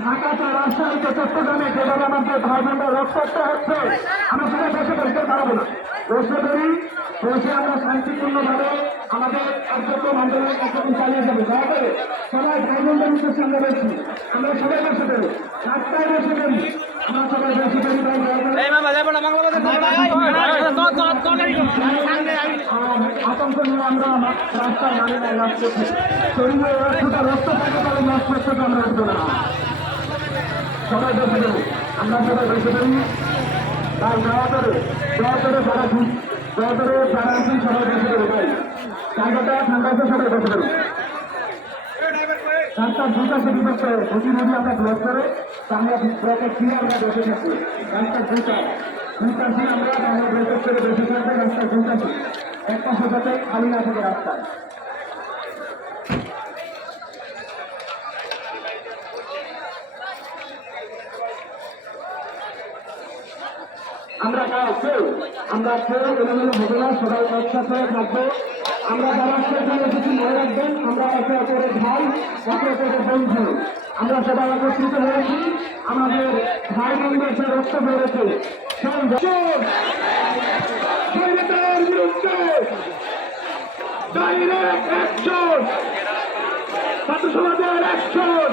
ঢাকাতে রাজশাহীতে চট্টগ্রামে যেভাবে আমাদের ভাই বোনরা রক্তাক্ত হচ্ছে আমরা সবাই বসে করি কেউ দাঁড়াবো না বসে করি বসে আমরা শান্তিপূর্ণভাবে আমাদের কার্যক্রম আন্দোলন কার্যক্রম চালিয়ে যাবো দয়া করে সবাই ভাই বোনদের উদ্দেশ্যে আমরা বলছি আমরা সবাই বসে করি রাস্তায় বসে করি আমরা সবাই বসে করি আতঙ্ক নিয়ে আমরা রাস্তায় নামে নাই রাজপথে শরীরে একটুটা রক্ত থাকে তাহলে রাজপথে আমরা উঠবো না সবাই বসে করি আমরা সবাই বসে করি তাই দয়া করে যারা আছেন সবাই বসে করি ভাই জায়গাটা ঠান্ডা আছে সবাই বসে করি রাস্তার দুটা সেটি করতে প্রতি নদী আমরা ব্লক করে আমরা ব্লকের ফিরে আমরা বসে থাকি রাস্তার দুটা ফিরে আমরা বাংলা ব্লকের করে বসে থাকবে রাস্তার দুটা একটা সোজাতে খালি না থাকে রাস্তায় আমরা কেউ এলোমেলো হবে না সবাই একসাথে থাকবো আমরা যারা সেখানে এসেছি মনে রাখবেন আমরা একে অপরের ভাই একে অপরের বন্ধু আমরা সবাই একত্রিত হয়েছি আমাদের ভাই বোনদের যে রক্ত বেড়েছে স্বৈরাচারের বিরুদ্ধে ডাইরেক্ট অ্যাকশন ছাত্র সমাজের অ্যাকশন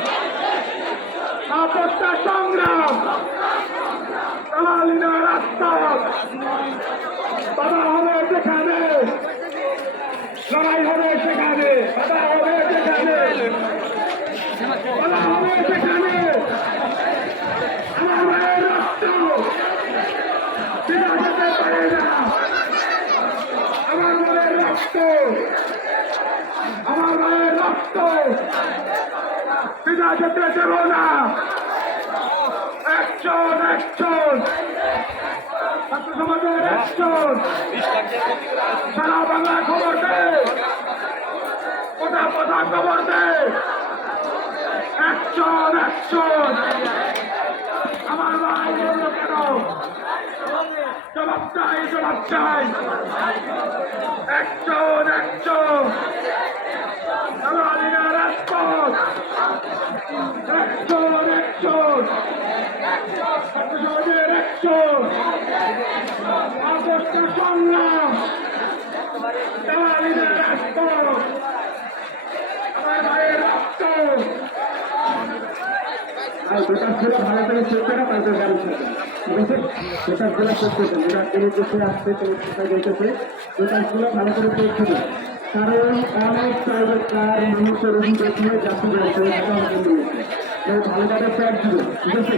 আপত্তা সংগ্রাম কালালিনা রাস্তা বাধা হবে সেখানে লড়াই হবে সেখানে বাধা হবে সেখানে বাধা হবে সেখানে আমার মায়ের রক্ত বিনা যেতে পারে না আমার মায়ের রক্ত আমার মায়ের রক্ত বিনা যেতে দেব না একজন ছাত্র সমাজের একজন সারা বাংলা খবর দে কোথা খবর দে একজন আমার ভাই বলল কেন জবাব চাই একজন কালালিনা রাজপথ একজন ছাত্র সমাজের একজন আপত্তি সংগ্রাম কালালিনা রাজপথ আমার ভাইয়ের রক্ত গোটা জেলা ভালো করে চলছে না তাদের গাড়ি ঠিক আছে গোটা জেলা চলতেছে যেটা ট্রেনের দেশে আসছে কোথায় যেতেছে গোটা জেলা ভালো করে চলছে না কারণ অনেক প্রাইভেট কার মানুষের অভিযোগ নিয়ে যাত্রী রয়েছে ভালোভাবে প্যাক দিবে ঠিক আছে